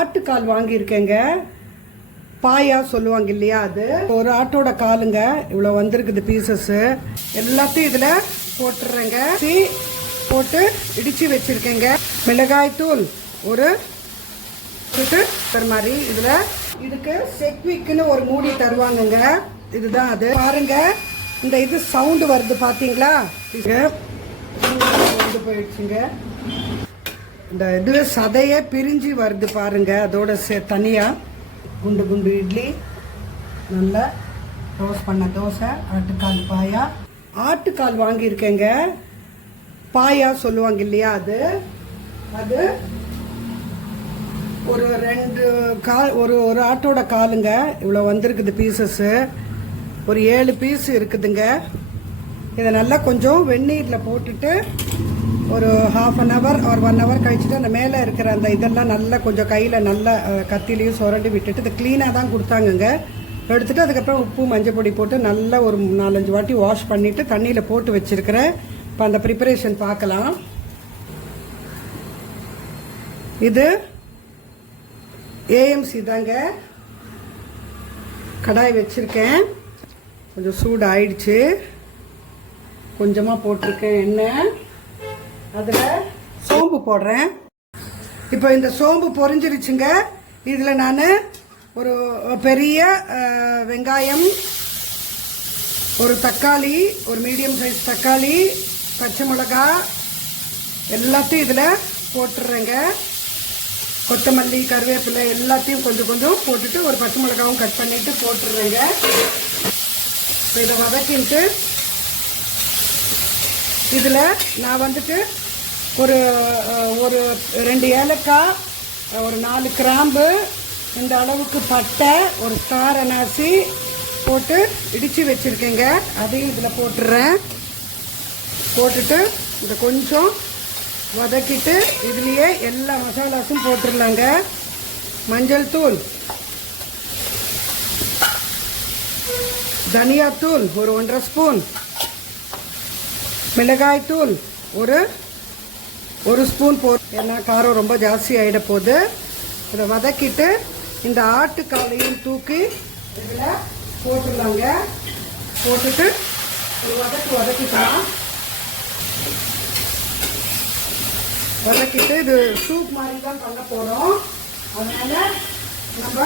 ஆட்டுக்கால் வாங்கியிருக்கேங்க. பாயா சொல்லுவாங்க இல்லையா, அது ஒரு ஆட்டோட காலுங்க. இவ்வளோ வந்திருக்குது பீசஸ். எல்லாத்தையும் இதில் போட்டுடுறேங்க. போட்டு இடித்து வச்சுருக்கேங்க. மிளகாய் தூள் ஒரு மாதிரி இதில். இதுக்கு செக்விக்குன்னு ஒரு மூடி தருவாங்கங்க. இதுதான் அது. பாருங்க, இந்த இது சவுண்டு வருது பார்த்தீங்களா? கொண்டு போயிடுச்சுங்க. இந்த இது சதையே பிரிஞ்சு வருது பாருங்க. அதோட தனியாக குண்டு குண்டு இட்லி, நல்லா ரோஸ்ட் பண்ண தோசை, ஆட்டுக்கால் பாயா. ஆட்டுக்கால் வாங்கியிருக்கேங்க. பாயா சொல்லுவாங்க இல்லையா, அது அது ஒரு 2 கால், ஒரு ஆட்டோட காலுங்க. இவ்வளோ வந்திருக்குது பீசஸ்ஸு. ஒரு 7 பீஸ் இருக்குதுங்க. இதை நல்லா கொஞ்சம் வெந்நீரில் போட்டுட்டு ஒரு ½ hour ஒரு 1 hour கழிச்சுட்டு அந்த மேலே இருக்கிற அந்த இதெல்லாம் நல்லா கொஞ்சம் கையில் நல்லா கத்திலையும் சுரண்டி விட்டுட்டு, இது க்ளீனாக தான் கொடுத்தாங்கங்க. எடுத்துகிட்டு அதுக்கப்புறம் உப்பு மஞ்சள் பொடி போட்டு நல்லா ஒரு 4-5 வாட்டி வாஷ் பண்ணிவிட்டு தண்ணியில் போட்டு வச்சுருக்கிறேன். இப்போ அந்த ப்ரிப்பரேஷன் பார்க்கலாம். இது ஏஎம்சி தாங்க. கடாய் வச்சுருக்கேன். கொஞ்சம் சூடு ஆயிடுச்சு. கொஞ்சமாக போட்டிருக்கேன் எண்ணெய். அதில் சோம்பு போடுறேன். இப்போ இந்த சோம்பு பொரிஞ்சிருச்சுங்க. இதில் நான் ஒரு பெரிய வெங்காயம், ஒரு தக்காளி, ஒரு மீடியம் சைஸ் தக்காளி, பச்சை மிளகா எல்லாத்தையும் இதில் போட்டுடுறேங்க. கொத்தமல்லி, கருவேப்பிலை எல்லாத்தையும் கொஞ்சம் கொஞ்சம் போட்டுட்டு ஒரு பச்சை மிளகாவும் கட் பண்ணிட்டு போட்டுடுறேங்க. இப்போ இதை வதக்கிட்டு இதில் நான் வந்துட்டு ஒரு 2 ஏலக்காய், ஒரு 4 கிராம்பு, இந்த அளவுக்கு பட்டை, ஒரு ஸ்டார் அனாசி போட்டு இடித்து வச்சுருக்கேங்க. அதையும் இதில் போட்டுடுறேன். போட்டுட்டு இதை கொஞ்சம் வதக்கிட்டு இதுலேயே எல்லா மசாலாஸும் போட்டுடலாங்க. மஞ்சள் தூள், தனியாத்தூள் ஒரு 1½ ஸ்பூன், மிளகாய் தூள் ஒரு ஸ்பூன் ஏன்னா காரம் ரொம்ப ஜாஸ்தி ஆகிட போகுது. இதை வதக்கிட்டு இந்த ஆட்டுக்காலையும் தூக்கி இதில் போட்டுடலாங்க. போட்டுட்டு ஒரு வதக்கிக்கலாம். வதக்கிட்டு இது சூப் மாதிரி தான் பண்ண போகிறோம். அதனால் நம்ம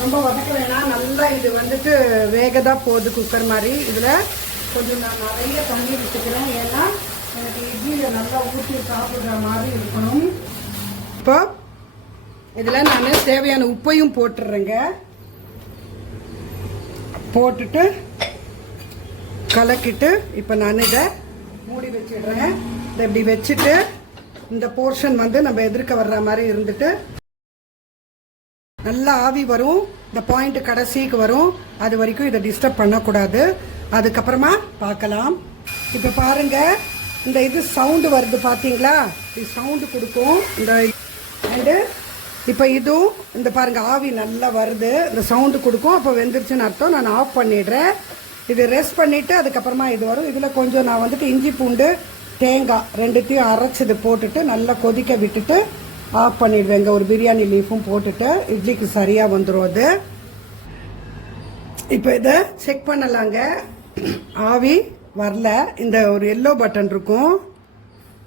ரொம்ப வதக்க வேணாம். நல்லா இது வந்துட்டு வேகதான் போகுது குக்கர் மாதிரி. இதில் கொஞ்சம் நான் நிறைய தண்ணி விட்டுக்கிறேன். ஏன்னா எனக்கு இட்லியில் நல்லா ஊற்றி சாப்பிட்ற மாதிரி இருக்கணும். இப்போ இதில் நான் தேவையான உப்பையும் போட்டுடுறேங்க. போட்டுட்டு கலக்கிட்டு இப்போ நான் இதை மூடி வச்சிடுறேன். இதை இப்படி வச்சுட்டு இந்த போர்ஷன் வந்து நம்ம எதிர்க்க வர்ற மாதிரி இருந்துட்டு நல்லா ஆவி வரும். இந்த பாயிண்ட் கடைசிக்கு வரும். அது வரைக்கும் இதை டிஸ்டர்ப் பண்ணக்கூடாது. அதுக்கப்புறமா பார்க்கலாம். இப்போ பாருங்க, இந்த இது சவுண்டு வருது பார்த்தீங்களா? இது சவுண்டு கொடுக்கும் இந்த. அண்டு இப்போ இதுவும் இந்த பாருங்க ஆவி நல்லா வருது. இந்த சவுண்டு கொடுக்கும். அப்போ வெந்துருச்சுன்னு அர்த்தம். நான் ஆஃப் பண்ணிடுறேன். இது ரெஸ்ட் பண்ணிவிட்டு அதுக்கப்புறமா இது வரும். இதில் கொஞ்சம் நான் வந்துட்டு இஞ்சி பூண்டு தேங்காய் ரெண்டுத்தையும் அரைச்சது போட்டுட்டு நல்லா கொதிக்க விட்டுட்டு ஆஃப் பண்ணிடுவேங்க. ஒரு பிரியாணி லீஃபும் போட்டுட்டு இட்லிக்கு சரியாக வந்துடும் அது. இப்போ இதை செக் பண்ணலாங்க. ஆவி வரல. இந்த ஒரு எல்லோ பட்டன் இருக்கும்,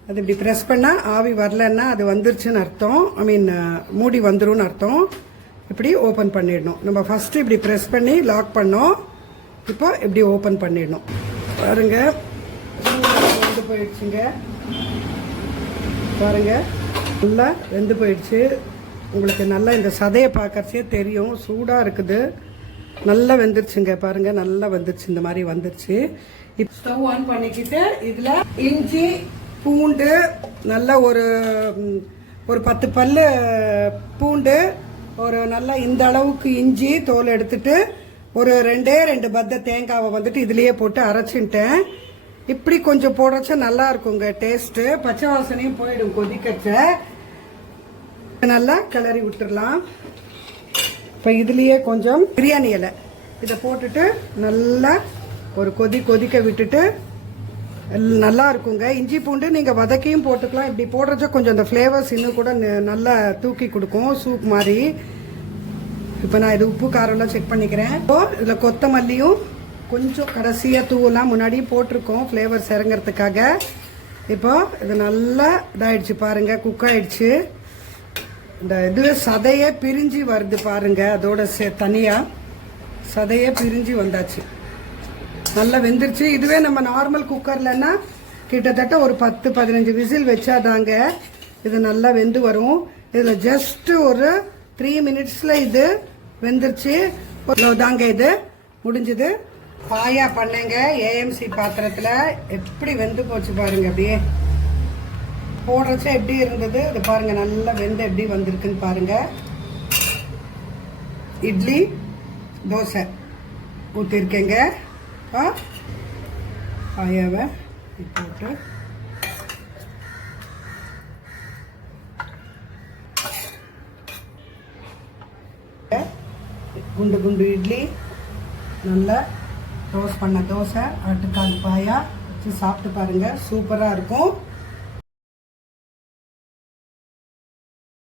அது இப்படி ப்ரெஸ் பண்ணால் ஆவி வரலன்னா அது வந்துருச்சுன்னு அர்த்தம். மூடி வந்துரும்னு அர்த்தம். இப்படி ஓப்பன் பண்ணிடணும். நம்ம ஃபஸ்ட்டு இப்படி ப்ரெஸ் பண்ணி லாக் பண்ணோம். இப்போ இப்படி ஓப்பன் பண்ணிடணும். பாருங்க, வெந்து போயிடுச்சுங்க. பாருங்க, நல்லா வெந்து போயிடுச்சு. உங்களுக்கு நல்லா இந்த சதையை பார்க்கறச்சே தெரியும். சூடாக இருக்குது. நல்லா வெந்துருச்சுங்க. பாருங்க, நல்லா வந்துருச்சு. இந்த மாதிரி வந்துருச்சு. இப்போ ஸ்டவ் ஆன் பண்ணிக்கிட்டு இதில் இஞ்சி பூண்டு நல்லா ஒரு 10 பல்லு பூண்டு, ஒரு நல்லா இந்த அளவுக்கு இஞ்சி தோல் எடுத்துட்டு ஒரு 2 பத்த தேங்காவை வந்துட்டு இதுலேயே போட்டு அரைச்சின்ட்டேன். இப்படி கொஞ்சம் போடச்சா நல்லா இருக்குங்க டேஸ்ட்டு. பச்சை வாசனையும் போயிடும் கொதிக்கச்ச. நல்லா கிளறி விட்டுடலாம். இப்போ இதுலேயே கொஞ்சம் பிரியாணி இலை இதை போட்டுட்டு நல்லா ஒரு கொதிக்க விட்டுட்டு நல்லா இருக்குங்க. இஞ்சி பூண்டு நீங்கள் வதக்கியும் போட்டுக்கலாம். இப்படி போடுறச்ச கொஞ்சம் அந்த ஃப்ளேவர்ஸ் இன்னும் கூட நல்லா தூக்கி கொடுக்கும் சூப் மாதிரி. இப்போ நான் இது உப்பு காரம்லாம் செக் பண்ணிக்கிறேன். இப்போ இதில் கொத்தமல்லியும் கொஞ்சம் கடைசியாக தூவெல்லாம் முன்னாடியும் போட்டிருக்கோம் ஃப்ளேவர்ஸ் இறங்கிறதுக்காக. இப்போ இது நல்லா இதாகிடுச்சு பாருங்கள், குக் ஆகிடுச்சு. இந்த இது சதையே பிரிஞ்சு வருது பாருங்கள், அதோட தனியாக சதையே பிரிஞ்சு வந்தாச்சு, நல்லா வெந்துருச்சு. இதுவே நம்ம நார்மல் குக்கர்லன்னா கிட்டத்தட்ட ஒரு 10-15 விசில் வச்சாதாங்க இது நல்லா வெந்து வரும். இதில் ஜஸ்ட்டு ஒரு 3 மினிட்ஸில் இது வெந்துருச்சு. தாங்க இது முடிஞ்சது. பாயா பண்ணேங்க ஏஎம்சி பாத்திரத்தில். எப்படி வெந்து போச்சு பாருங்க, அப்படியே போடுறச்ச எப்படி இருந்தது இது பாருங்க, நல்லா வெந்து எப்படி வந்திருக்குன்னு பாருங்க. இட்லி தோசை ஊற்றிருக்கேங்க. பாயாவை போட்டு குண்டு குண்டு இட்லி, நல்லா ரோஸ்ட் பண்ண தோசை, ஆட்டுக்கால் பாயா வச்சு சாப்பிட்டு பாருங்க, சூப்பராக இருக்கும்.